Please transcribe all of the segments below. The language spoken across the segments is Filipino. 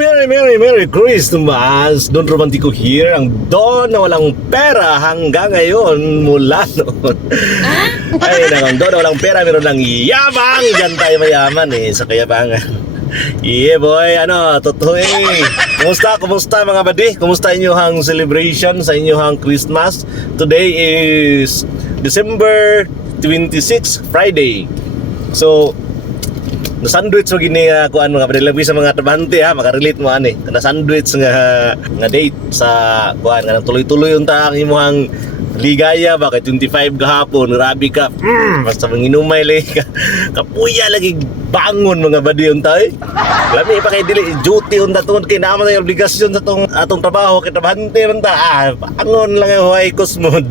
Merry Christmas! Don Romantiko here, ang Don na walang pera hanggang ngayon mula noon. Ay, ang Don na walang pera, meron lang yabang. Diyan tayo mayaman sa kayabangan. Yeah boy, totoo Kumusta mga buddy? Kumusta inyong celebration sa inyong Christmas? Today is December 26, Friday. So, na-sandwich mo gini kuan mga buddy, labi sa mga trabahante makarelate mo na-sandwich nga date sa kuan nga tuloy-tuloy unta ang imong ligaya ba kay 25 gahapon, grabe ka. Basta manginumay ka. Kapuya lagi bangon mga buddy unta Lami pa kay dili duty unta tungod kay naman ang obligasyon sa atong trabaho kay trabahante unta. Bangon lang yung huway kusmod.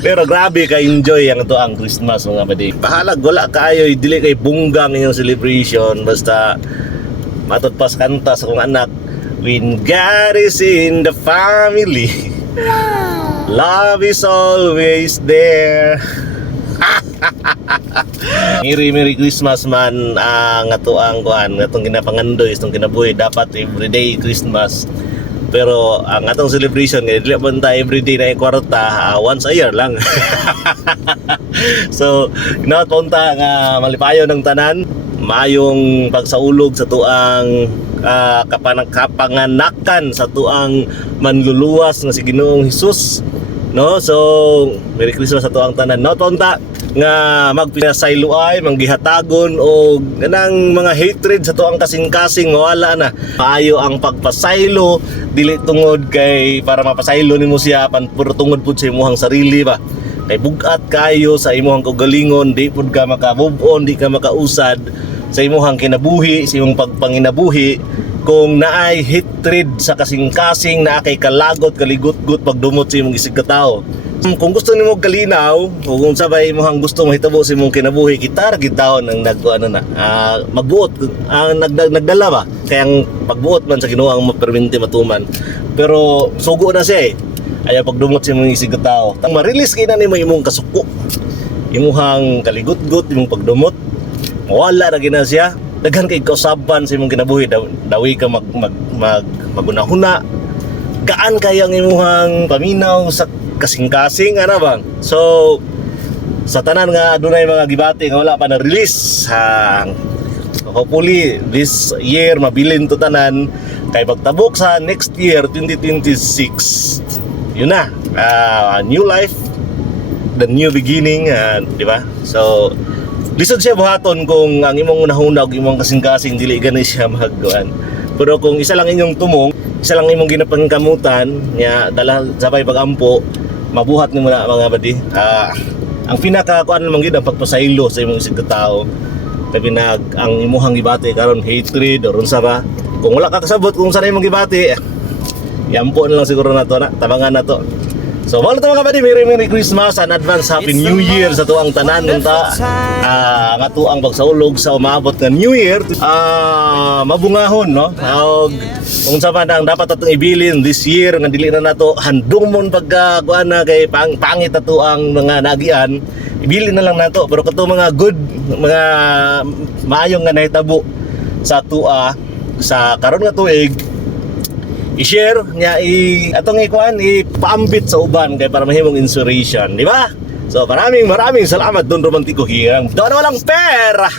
Pero grabe ka enjoy ang to ang Christmas mga buddy. Bahalag wala kayo dili kay bunggang inyong celebration, basta matod pas kanta sa kong anak, when God is in the family, love is always there. Merry Christmas man ang ato ang kuan atong ginapangandoy itong kinabuhi dapat everyday Christmas. Pero ang atong celebration kay dili man ta everyday na kwarta, once a year lang. So, punta nga malipayon ng tanan, mayong pagsaulog sa tuang kapanganakan sa tuang manluluwas nga si Ginoong Hesus, no? So, Merry Christmas sa tuang tanan, no? Punta nga magpinasayloay, manggihatagon o ganang mga hatred sa tuang kasing-kasing wala na. Maayo ang pagpasaylo, dili tungod kay para mapasaylo nimo siya puro tungod pud sa imong sarili ba. Kay bugat kayo sa imong kaugalingon, di pud ka maka-move on, di ka makausad sa imong kinabuhi, sa imong pagpanginabuhi kung naay hatred sa kasing-kasing, na kay kalagot, kaligot-gut pagdumot sa imong isig ka tao. Kung gusto nimo kalinaw, kung sabay mo gusto mahitabo sa imong kinabuhi, kita ra gid taon ang magbuot nagdala ba kay ang pagbuot man sa Ginoo ang maperminti matuman. Pero sugo na siya ayaw pagdumot sa imong isig ka tao. Tang ma-release kay na nimo imong kasuko, imong kaligot-gut, imong pagdumot, wala na gina siya. Daghan kay kausaban sa imong kinabuhi, dawi ka magunahuna, gaan kayang imong paminaw sa kasing-kasing bang. So sa tanan nga adunay mga gibati nga wala pa na release, hopefully this year mabilin to tanan kay pagtabok sa next year 2026 yun na, new life, the new beginning, di ba? So lisod siya buhaton kung ang imong nahunag, imong kasing-kasing dili gani siya magguan. Pero kung isa lang inyong tumong, isa lang imong ginapangkamutan nya dala sabay pagampo, mabuhat nimo na mga buddy. Ang pinaka kuan man gid ang pagpasaylo sa imong isig ka tao. Kay ang imong gibati karon hatred or unsa ba. Kung wala ka kasabot kung saan imong gibati, yampo na lang siguro na to, tabangan na to. So, mga mga buddy, Merry Christmas and advance Happy New Year sa tuang tanan nunta. Nga tuang pagsaulog sa umabot nga New Year, mabungahon, no? Kung sa man dapat atong ibilin this year nga dili na nato handumon pagkuan na kay pangit ato ang mga nagian, ibilin na lang nato. Pero kato mga good, mga maayong nga nahitabo sa tua sa karon nga tuig, i-share niya atong ipaambit sa uban kay para mahimong inspiration, di ba? So maraming salamat Don Romantiko here. Don walang pera.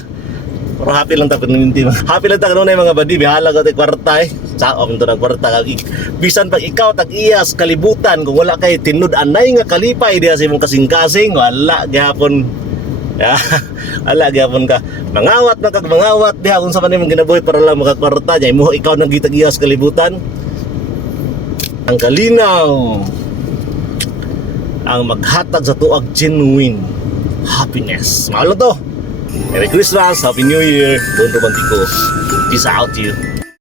Pero happy lang ta kuninti. Happy lang ta kanunay mga buddy, bihala ka tay kwarta Sa to ng kwarta kag bisan pag ikaw tag-iyas kalibutan kung wala kay tinud anay nga kalipay diha sa imong kasing-kasing, wala gyapon. Wala gyapon ka. Mangawat diha kung sa man imong ginabuhi para lang makakwarta nya imo ikaw nang gitag-iyas kalibutan. Ang kalinaw ang maghatag sa tuag genuine happiness. Mahal to. Merry Christmas, Happy New Year. Don Romantiko. Peace out you.